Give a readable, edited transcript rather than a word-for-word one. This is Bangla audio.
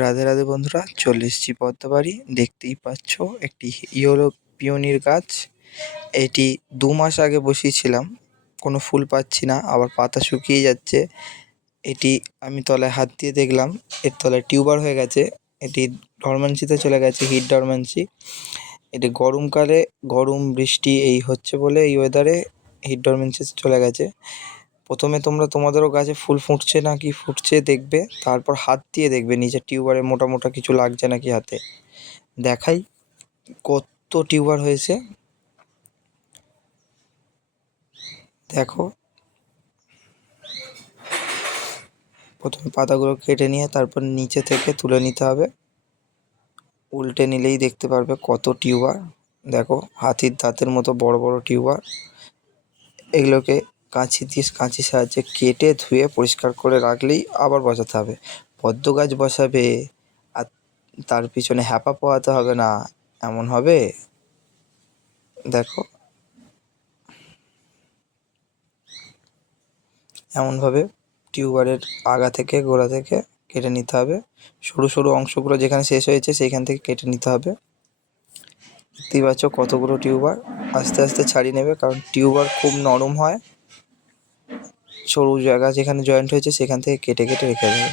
রাধে রাধে বন্ধুরা, চলে এসেছি পদ্মবাড়ি। দেখতেই পাচ্ছ একটি ইয়েলো পিওনির গাছ। এটি 2 মাস আগে বসিয়েছিলাম, কোনো ফুল পাচ্ছি না, আবার পাতা শুকিয়ে যাচ্ছে। এটি আমি তলায় হাত দিয়ে দেখলাম এর তলায় টিউবার হয়ে গেছে। এটি ডরম্যান্সিতে চলে গেছে, হিট ডরম্যান্সি। এটি গরমকালে গরম বৃষ্টি এই হচ্ছে বলে এই ওয়েদারে হিট ডরম্যান্সি চলে গেছে। প্রথমে তোমাদেরও গাছে ফুল ফুটছে না কি ফুটছে দেখবে, তারপর হাত দিয়ে দেখবে নিচের টিউবারে মোটা মোটা কিছু লাগছে নাকি হাতে। দেখাই কত টিউবার হয়েছে, দেখো। প্রথমে পাতাগুলো কেটে নিয়ে তারপর নিচে থেকে তুলে নিতে হবে। উল্টে নিলেই দেখতে পারবে কত টিউবার। দেখো, হাতির দাঁতের মতো বড় বড় টিউবার। এগুলোকে কাঁচির সাহায্যে কেটে ধুয়ে পরিষ্কার করে রাখলেই আবার বসাতে হবে। পদ্ম গাছ বসাবে আর তার পিছনে হ্যাপা পোহাতে হবে না, এমন হবে। দেখো, এমনভাবে টিউবারের আগা থেকে গোড়া থেকে কেটে নিতে হবে। সরু সরু অংশগুলো যেখানে শেষ হয়েছে সেইখান থেকে কেটে নিতে হবে। দেখতেই পাচ্ছ কতগুলো টিউবার। আস্তে আস্তে ছাড়িয়ে নেবে, কারণ টিউবার খুব নরম হয়। সরু জায়গা যেখানে জয়েন্ট হয়েছে সেখান থেকে কেটে কেটে রেখে দেবে।